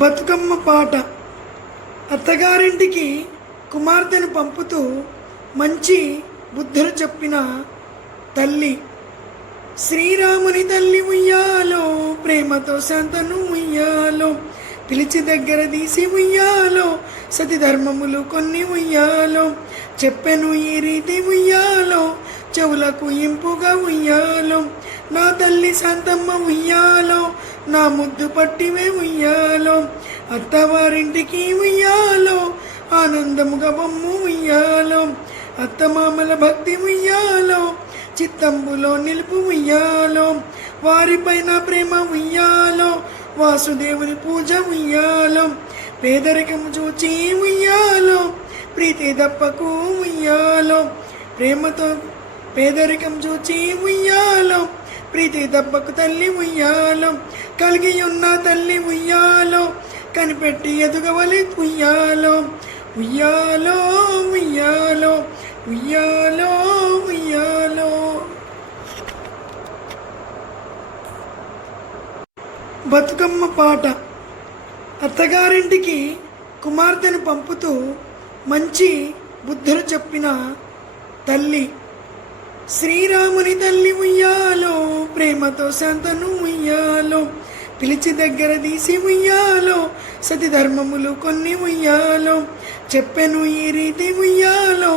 బతుకమ్మ పాట. అత్తగారింటికి కుమార్తెను పంపుతూ మంచి బుద్ధులు చెప్పిన తల్లి శ్రీరాముని తల్లి ఉయ్యాలో ప్రేమతో శాంతను ఉయ్యాలో పిలిచి దగ్గర తీసి ఉయ్యాలో సతి ధర్మములు కొన్ని ఉయ్యాలో చెప్పెను ఈ రీతి ఉయ్యాలో చెవులకు ఇంపుగా ఉయ్యాలో నా తల్లి శాంతమ్మ ఉయ్యాలో నా ముద్దు పట్టివే ఉయ్యాలో అత్తవారింటికి ఉయ్యాలో ఆనందముగా బొమ్ము ఉయ్యాలో అత్తమామల భక్తి ఉయ్యాలో చిత్తంబులో నిలుపు ఉయ్యాలో వారిపైన ప్రేమ ఉయ్యాలో వాసుదేవుని పూజ ఉయ్యాలో పేదరికము చూచి ఉయ్యాలో ప్రీతి దప్పకు ఉయ్యాలో ప్రేమతో పేదరికం చూచి ఉయ్యాలో. ప్రీతి దెబ్బకు తల్లి ఉయ్యాలం కలిగి ఉన్న తల్లి ఉయ్యాలో కనిపెట్టి ఎదుగవలి ఉయ్యాలో. ఉయ్యాలో ఉయ్యాలో ఉయ్యాలో ఉయ్యాలో. బతుకమ్మ పాట. అత్తగారింటికి కుమార్తెను పంపుతూ మంచి బుద్ధులు చెప్పిన తల్లి శ్రీరాముని తల్లి ఉయ్యాలో ప్రేమతో శాంతను ఉయ్యాలో పిలిచి దగ్గర తీసి ఉయ్యాలో సతి ధర్మములు కొన్ని ఉయ్యాలో చెప్పెను ఈ రీతి ఉయ్యాలో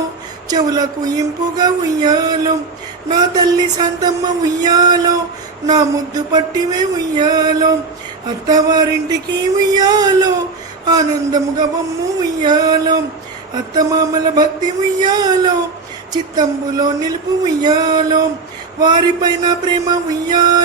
చెవులకు ఇంపుగా ఉయ్యాలో నా తల్లి శాంతమ్మ ఉయ్యాలో నా ముద్దు పట్టివే ఉయ్యాలో అత్తవారింటికి ఉయ్యాలో ఆనందముగా బొమ్ము ఉయ్యాలో అత్తమామల భక్తి ఉయ్యాలో చిత్తంబులో నిలుపు ఉయ్యాలో వారిపైన ప్రేమ ఉయ్యాలో.